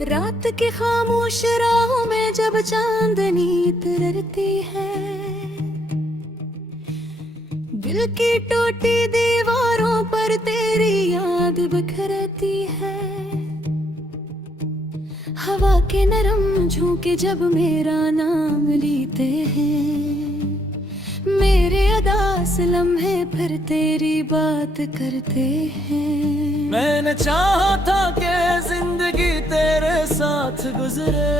रात की खामोश राहों में जब चांदनी तरती है, दिल की टूटी दीवारों पर तेरी याद बिखरती है। हवा के नरम झोंके जब मेरा नाम लेते हैं, मेरे अदास लम्हे फिर तेरी बात करते हैं। मैंने चाहा था कि जिंदगी तेरे साथ गुजरे,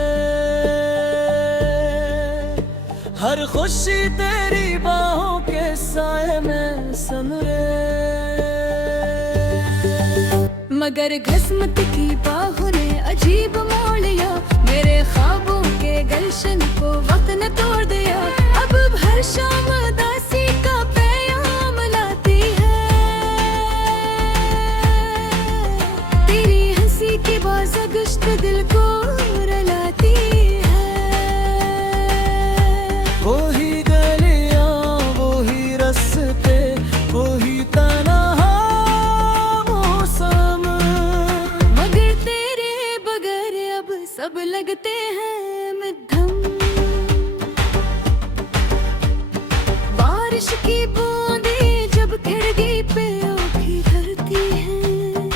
हर खुशी तेरी बाहों के साए में सनरे। मगर किस्मत की बाहों ने अजीब मोड़ लिया, मेरे ख्वाबों के गलशन को वक्त ने तोड़ दिया। अब हर शाम उदासी का पैगाम लाती है, तेरी हंसी की बाज़गश्त दिल को रुलाती है। वही गलियां, वही रास्ते, वही तन्हा मौसम, मगर तेरे बगैर अब सब लगते हैं मध्यम। बारिश की बूंदें जब खिड़की पे ओखी धरती हैं,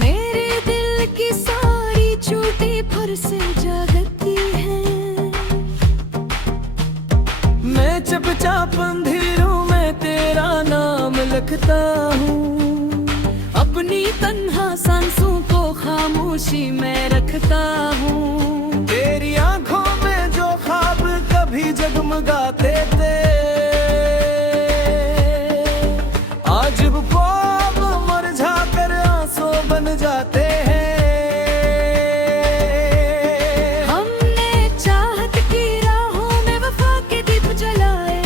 मेरे दिल की सारी चोटी फिर से जागती हैं। मैं चुपचाप अंधेरों में तेरा नाम लिखता हूँ, अपनी तन्हा सांसों को खामोशी में रखता हूँ। तेरी आंखों में जो ख्वाब कभी जगमगाते थे, आज वो ख्वाब मुरझा कर आंसू बन जाते हैं। हमने चाहत की राहों में वफा के दीप जलाए,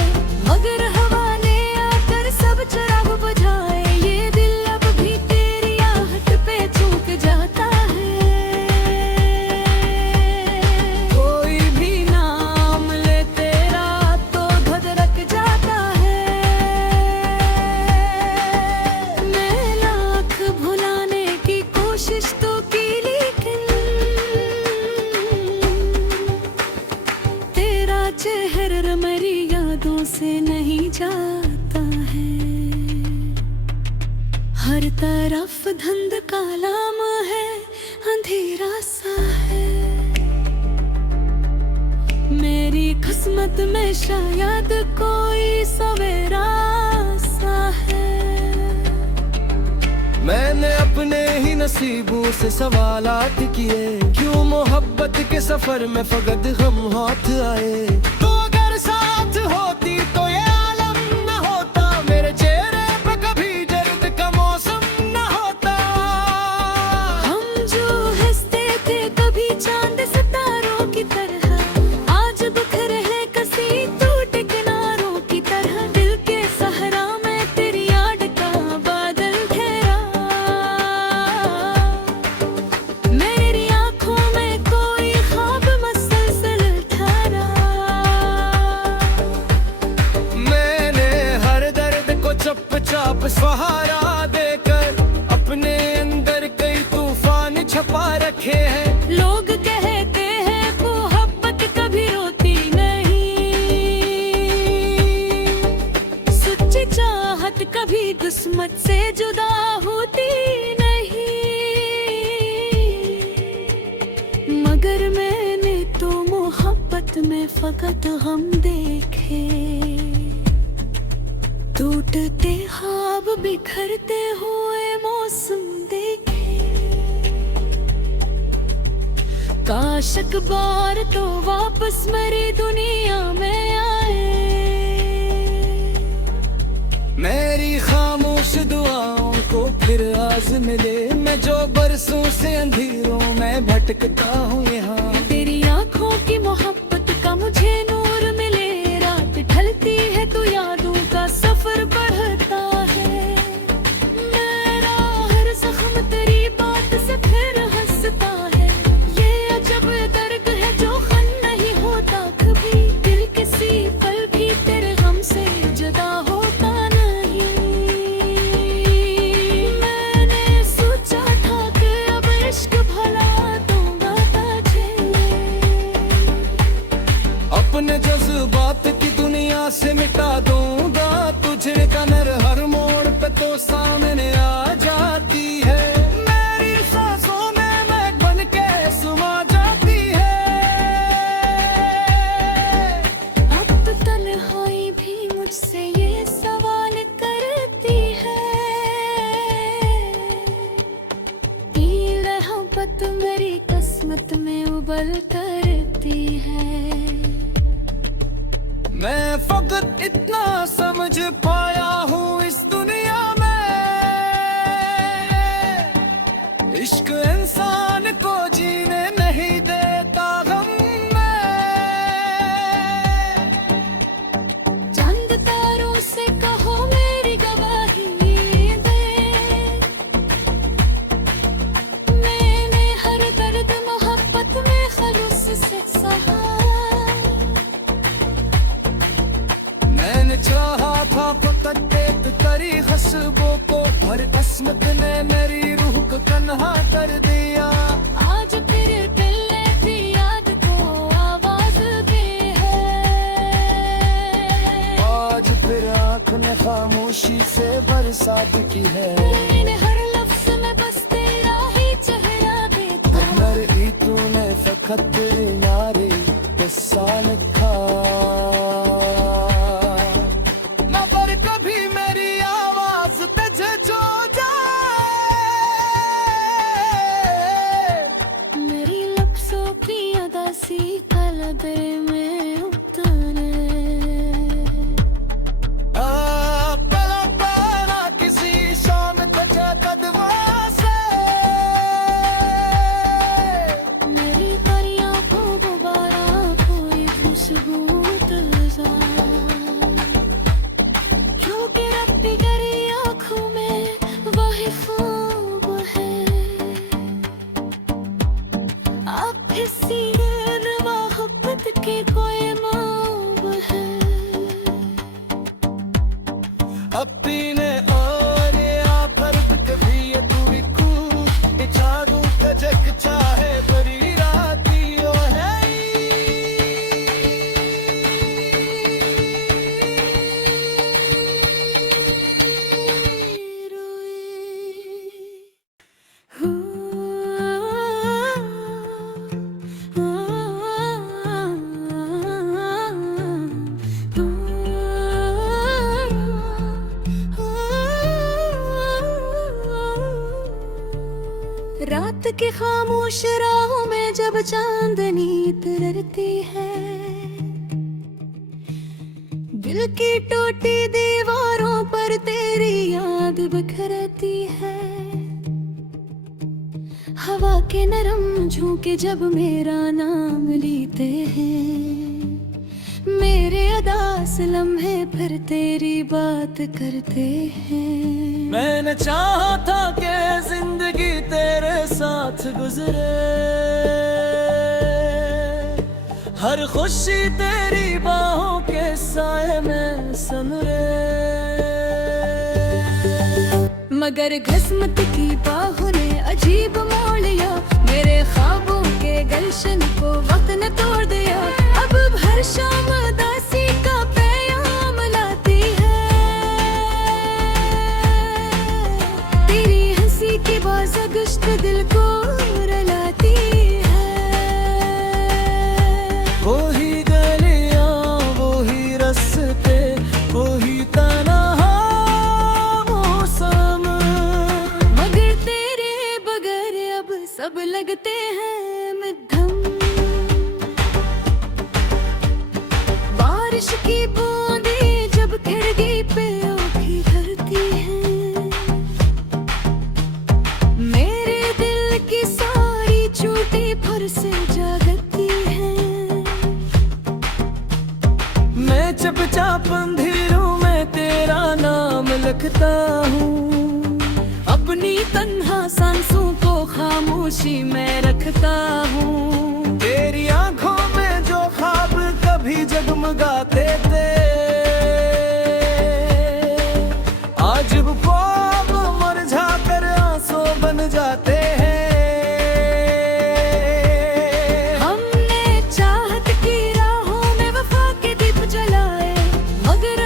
मगर हवा ने आकर सब चिराग बुझाए। ये दिल अब भी तेरी आहट पे चूक जाता है, कोई भी नाम ले तेरा तो धड़क जाता है। मैं लाख भुलाने की कोशिश तो की, लेकिन तेरा चेहरा मेरी यादों से नहीं जाता है। हर तरफ धुंधकालाम है, अंधेरा सा है, मेरी किस्मत में शायद कोई सवेरा सा है। मैंने अपने ही नसीबों से सवालात किए, क्यों मोहब्बत के सफर में फकत गम हाथ आए। तो अगर साथ होती तो ये आलम न होता, मेरे चेहरे पे कभी दर्द का मौसम न होता। हम जो हंसते थे कभी चांद सितारों की तरह, आज बिखरे हैं कसी टूटे किनारों की तरह। दिल के सहरा में तेरी याद का बादल घेरा, मेरी आंखों में कोई ख्वाब मसलसल ठहरा। मैंने हर दर्द को चुपचाप सहारा देकर अपने अंदर कई तूफान छपा रखे हैं। लोग कहते हैं मोहब्बत कभी रोती नहीं, सच्ची चाहत कभी दुश्मन से जुदा होती नहीं। मगर मैंने तो मोहब्बत में फकत हम देखे, टूटते ख्वाब बिखरते हुए मौसम देखे। काश एक बार तो वापस मेरी दुनिया में आए, मेरी खामोश दुआओं को फिर आज मिले। मैं जो बरसों से अंधेरों में भटकता हूँ यहाँ, तेरी आंखों की मोहब्बत का मुझे नूर मिले। रात ढलती है तो यादों का सफर बढ़ता है, मेरा हर जख्म तेरी बात से फिर हंसता है। ये अजब दर्द है जो खन नहीं होता कभी, दिल किसी पल भी तेरे गम से जुदा होता नहीं। मैंने सोचा था कि अब मिटा दूंगा तुझे कमर हर मोड़ पे तो सामने आ जाती है मेरी सांसों में महक बन के समा जाती है अब तन्हाई भी मुझसे ये सवाल करती है, ये मोहब्बत मेरी किस्मत में उबल करती है। मैं फकत इतना समझ पाया हूँ इस दुनिया में, इश्क इंसान को जीने नहीं देता गम में। चांद तारों से कहो मेरी गवाही दे, मैंने हर दर्द मोहब्बत में खलूस से सहा। मैंने चाहा था फकत एक तेरी खुशबू को, हर किस्मत ने मेरी रूह को तन्हा कर दिया। आज फिर दिल ने भी याद को आवाज दी है, आज फिर आँख ने खामोशी से बरसात की है। मैंने हर लफ्ज में बस तेरा ही चेहरा देखा। मरी तूने फकत तेरे नारे किस्सा लिखा, मगर कभी मेरी आवाज तुझे जो जाए। मेरी लफ्जों की अदासी कलबे में उतरे, पला पला किसी शाम तुझे कदमों से, मेरी परियों को दोबारा कोई खुशबू तुझा। क्योंकि रब्बी गरी आँखों में वही ख्वाब है, अब इसी मोहब्बत की कोई मौब है। अब पीने और या फर्क कभी ये तू कूद जादू कजक चाहे बड़ी रातियों है। रात के खामोश राहों में जब चांदनी तरती है, दिल की टूटी दीवारों पर तेरी याद बिखरती है। हवा के नरम झोंके जब मेरा नाम लेते हैं, मेरे अदास लम्हे फिर तेरी बात करते हैं। मैंने चाहा था कि जिंदगी तेरे साथ गुजरे, हर खुशी तेरी बाहों के साए में सनरे, मगर किस्मत की बाहों ने अजीब मोड़ लिया, मेरे ख्वाबों के गलशन को वक्त ने तोड़ दिया। अब हर शाम उदासी का पैगाम लाती है, तेरी हंसी की बाज़गश्त दिल को रुलाती है। वो ही गलियां वो ही रास्ते वो ही तन्हा मौसम, मगर तेरे बगैर अब सब लगते हैं मध्यम। बारिश की बूंदें जब खिड़की पे आँखें भरती हैं, मेरे दिल की सारी चोटी फिर से जागती हैं। मैं चुपचाप अंधेरों में तेरा नाम लिखता हूँ, अपनी तन्हा सांसों को खामोशी में रखता हूँ। तेरी आंखों में जो ख्वाब कभी जगमगाते थे, आज वो ख्वाब मुरझा कर आंसू बन जाते हैं। हमने चाहत की राहों में वफा के दीप जलाए, मगर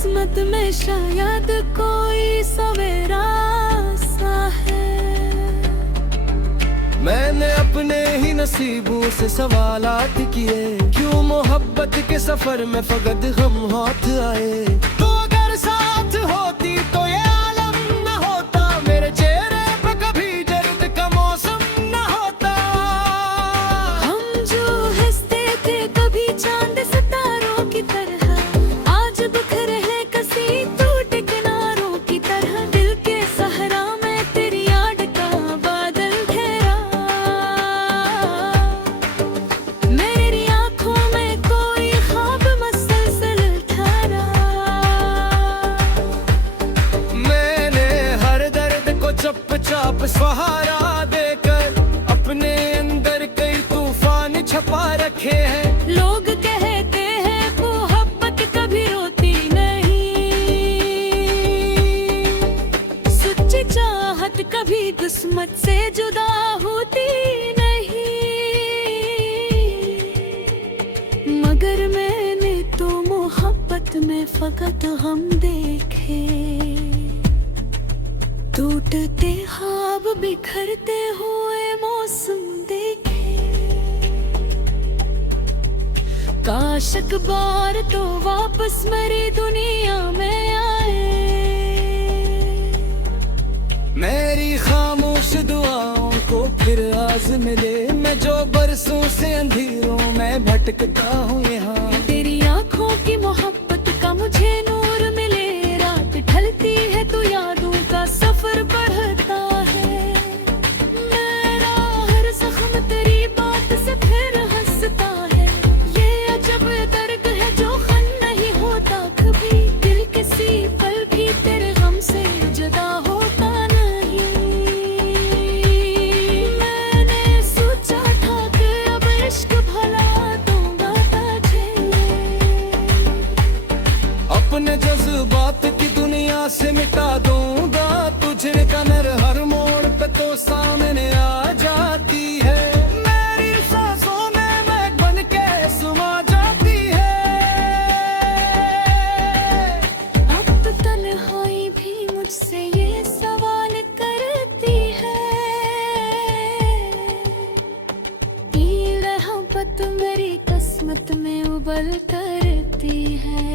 किस्मत में शायद कोई सवेरा सा है। मैंने अपने ही नसीबों से सवालात किए, क्यों मोहब्बत के सफर में फकत हम हाथ आए। तो अगर साथ होती तो ये आलम न होता, मेरे चेहरे पे कभी दर्द का मौसम न होता। हम जो हंसते थे कभी चांद सितारों की तरह, आज बिखरे हैं कसी टूटे किनारों की तरह। दिल के सहरा में तेरी याद का बादल घेरा, मेरी आंखों में कोई ख्वाब मसलसल ठहरा। मैंने हर दर्द को चुपचाप सहारा देकर अपने अंदर कई तूफान छपा रखे हैं। लोग कहते हैं मोहब्बत कभी रोती नहीं, सच्ची चाहत कभी किस्मत से जुदा होती नहीं। मगर मैंने तो मोहब्बत में फकत हम देखे, टूटते ख्वाब बिखरते हुए मौसम देखे। काश एक बार तो वापस मेरी दुनिया में आए। मेरी खामोश दुआओं को फिर आज मिले, मैं जो बरसों से अंधेरों में भटकता हूँ यहाँ। तेरी आंखों की मोहब्बत का मुझे नूर मिले, रात ढलती है तो यादों का सफर बढ़ता है। मेरा हर जख्म तेरी बात से फिर हंसता है। ये अजब दर्द है जो खन नहीं होता कभी, दिल किसी पल भी तेरे गम से जुदा होता नहीं। मैंने सोचा था कि अब इश्क भला दूंगा तुझे, अपने जज्बात की दुनिया से मिटा दूंगा तुझे। कमर हर मोड़ पे तो सामने आ जाती है, मेरी सांसों में महक बन के समा जाती है। अब तो तन्हाई भी मुझसे ये सवाल करती है, ये रहमत मेरी किस्मत में उबल करती है।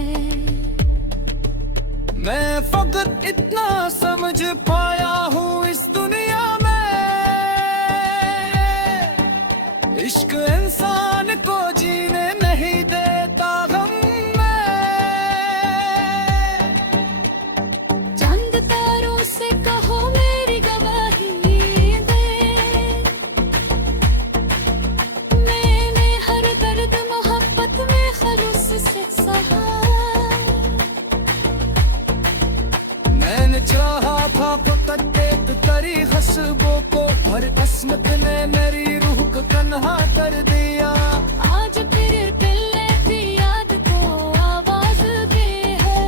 मैं फकत इतना समझ पाया हूँ इस दुनिया में, इश्क इंसान को जीने नहीं देता गम में। चंद तारों से कहो मेरी गवाही दे, मैंने हर दर्द मोहब्बत में खलूस से सहा। मैंने चाहा था फकत एक तेरी खुशबू को, हर किस्मत ने मेरी रूह को तन्हा कर दिया। आज फिर दिल ने भी याद को आवाज दी है,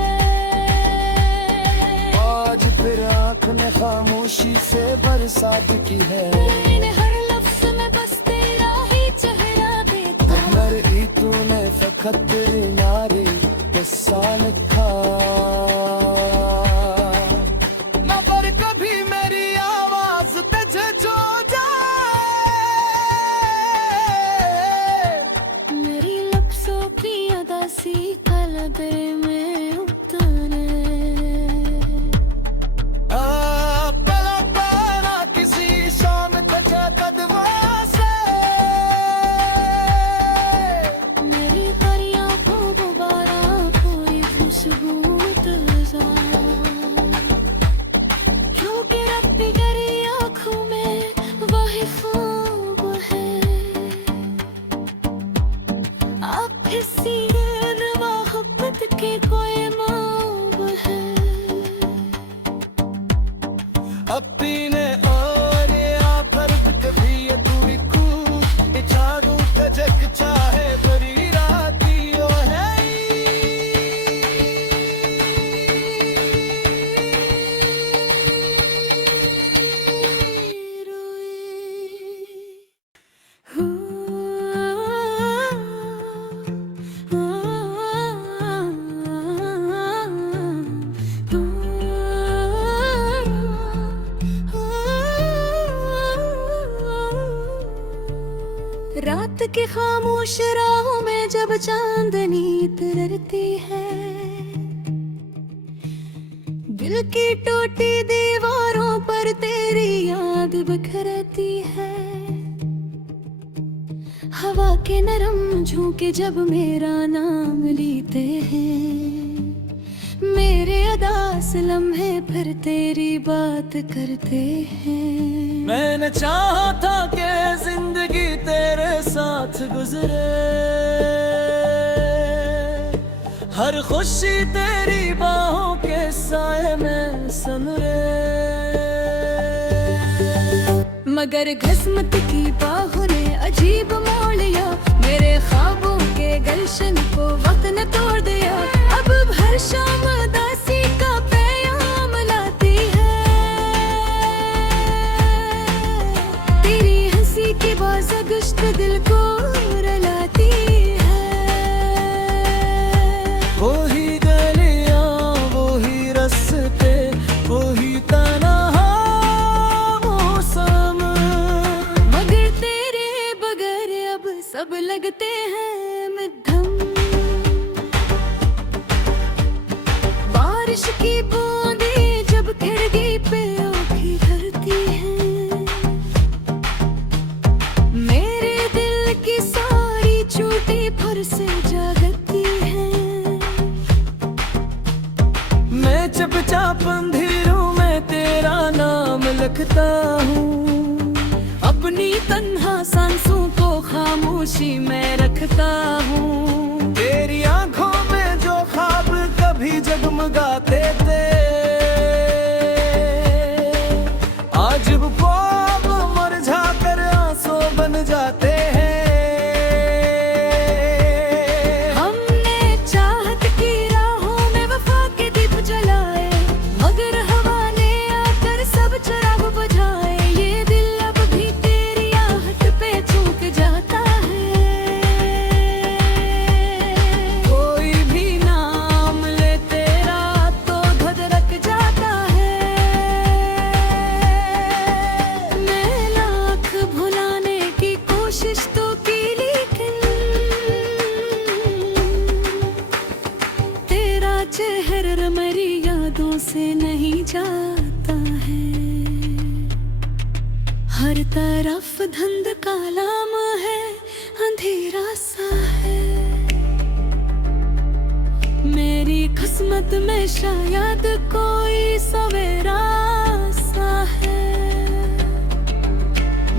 आज फिर आँख ने खामोशी से बरसात की है। मैंने हर लफ्ज में बस तेरा ही चेहरा देखा। मरी तूने फकत नारे किस्सा लिखा, मगर कभी मेरी आवाज तुझे जो जाए। मेरी लफ्जों की अदासी कलबे में उतरे, पला पाना किसी शाम तुझे कदमा से। मेरी परियां को दोबारा कोई खुशबू तुझा, क्योंकि रब्बी तेरी आँखों में वही ख्वाब है। अब इसी मोहब्बत के कोई माब है। अपने और फर्क कभी ये दूरी कूद जादू तजक चाहे बरी राती ओ है। रोई रात की खामोश राहों में जब चांदनी तरती है, दिल की टूटी दीवारों पर तेरी याद बिखरती है। हवा के नरम झोंके जब मेरा नाम लेते हैं, मेरे अदास लम्हे फिर तेरी बात करते हैं। मैंने चाहा था कि जिंदगी तेरे साथ गुजरे, हर खुशी तेरी बाहों के साए में संवरे, मगर किस्मत की बाहों ने अजीब मोड़ लिया, मेरे ख्वाबों के गलशन को वक्त ने तोड़ दिया। अब हर शाम उदासी का पैगाम लाती है, तेरी हंसी की बाज़गश्त दिल को रुलाती है। वही गलियां वही रास्ते वही तन्हा मौसम, मगर तेरे बगैर अब सब लगते हैं मध्यम। बारिश की बूंदें जब खिड़की पे आके गिरती हैं, मेरे दिल की सारी छूटी फुर्से जागती हैं। मैं चुपचाप अंधेरों में तेरा नाम लिखता हूँ, अपनी तन्हा सांसों को खामोशी में रखता हूँ। तेरी आंखों में जो ख्वाब कभी जगमगाते थे, आज वो ख्वाब मुरझा कर आंसू बन जाते हैं। हमने चाहत की राहों में वफा के दीप जलाए, मगर हवा ने आकर सब चिराग बुझाए। ये दिल अब भी तेरी आहट पे चूक जाता है, कोई भी नाम ले तेरा तो धधक जाता है। मैं लाख भुलाने की कोशिश तो की, लेकिन तेरा चेहरा मेरी यादों से नहीं जाता है। हर तरफ धुंध कालाम है, अंधेरा सा है, मेरी किस्मत में शायद कोई सवेरा सा है।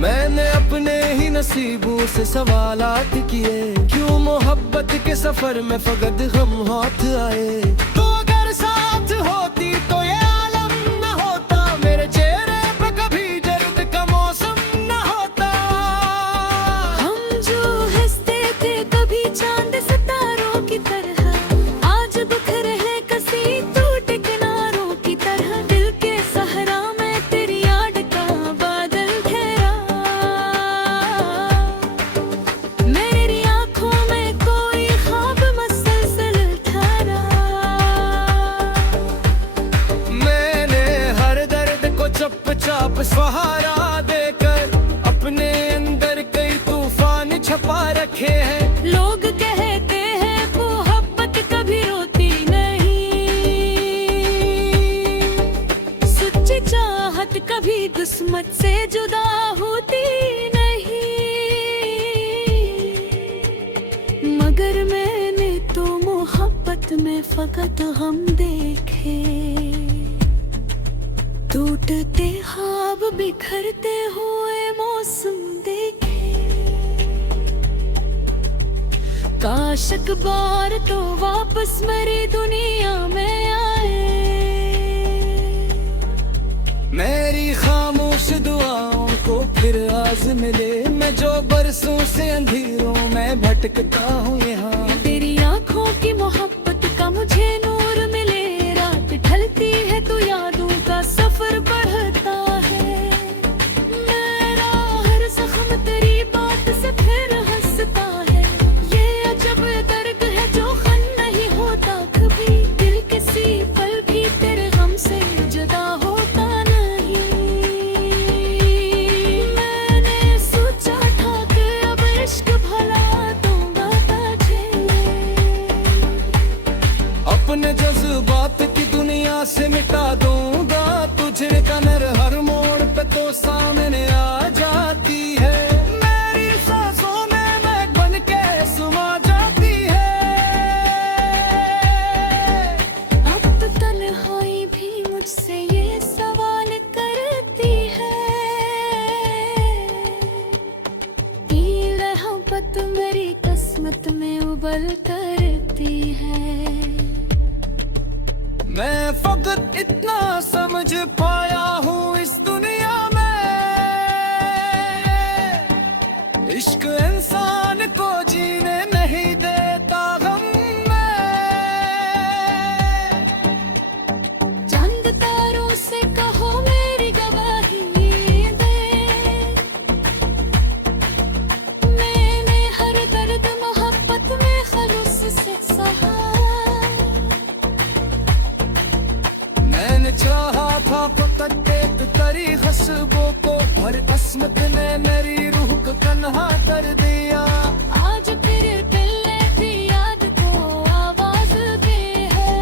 मैंने अपने ही नसीबों से सवालात किए, क्यों मोहब्बत के सफर में फकत गम हाथ आए। तो अगर साथ होती तो ये आलम न होता, मेरे चेहरे पे कभी दर्द का मौसम न होता। हम जो हंसते थे कभी चांद सितारों की तरह, आज बिखरे हैं कसी टूटे किनारों की तरह। दिल के सहरा में तेरी याद का बादल घेरा, मेरी आंखों में कोई ख्वाब मुसलसल ठहरा। मैंने हर दर्द को चुपचाप सहारा देकर अपने अंदर कई तूफान छपा रखे हैं। लोग कहते हैं मोहब्बत कभी रोती नहीं, सच्ची चाहत कभी किस्मत से जुदा होती नहीं। मगर मैंने तो मोहब्बत में फकत हम देखे, टूटते ख्वाब बिखरते हुए मौसम देखे। काश एक बार तो वापस मेरी दुनिया में आए, मेरी खामोश दुआओं को फिर आज मिले। मैं जो बरसों से अंधेरों में भटकता हूँ यहाँ, तेरी आंखों की मोहब्बत का मुझे नूर मिले। रात ढलती है तो यादों का सफर बढ़ता है, मेरा हर जख्म तेरी बात से फिर हंसता है। ये अजब दर्द है जो खन नहीं होता कभी, दिल किसी पल भी तेरे गम से जुदा होता नहीं। मैंने सोचा था कि अब इश्क से मिटा दूंगा तुझे कमर हर मोड़ पे तो सामने आ जाती है मेरी सांसों में महक बन के समा जाती है अब तो तन्हाई भी मुझसे ये सवाल करती है, ये मोहब्बत मेरी किस्मत में उबल करती है। मैं फकत इतना समझ पाया हूँ इस दुनिया में, इश्क इंसान को जीने नहीं देता गम में। चांद तारों से कहो मेरी गवाही दे, मैंने हर दर्द मोहब्बत में खलूस से सहा। मैंने चाहा था पकड़ते तरी खशबों को, हर किस्मत ने मेरी रूह को तन्हा कर दिया। आज तेरे दिल की याद को आवाज दे है,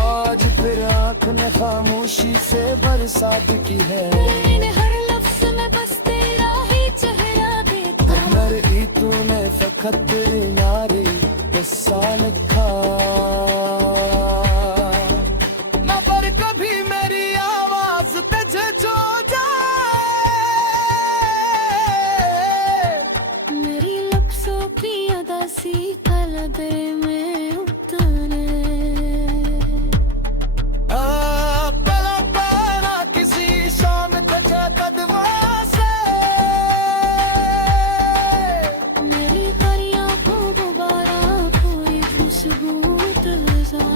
आज फिर आँख ने खामोशी से बरसात की है। मैंने हर लफ्ज में बस तेरा ही चेहरा देखा। मरी तूने फकत नारी किस्सा लिखा, ना पर कभी मेरी आवाज तुझे जो जाए। मेरी लफ्जों की अदासी कलबे में उतरे, पला पाना किसी शाम तुझे कदमा से, मेरी परियां को दोबारा कोई खुशबू तुझा।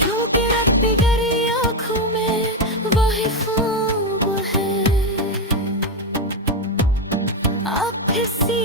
क्यों गिरती गरी आँखों में वही ख्वाब है, अब किसी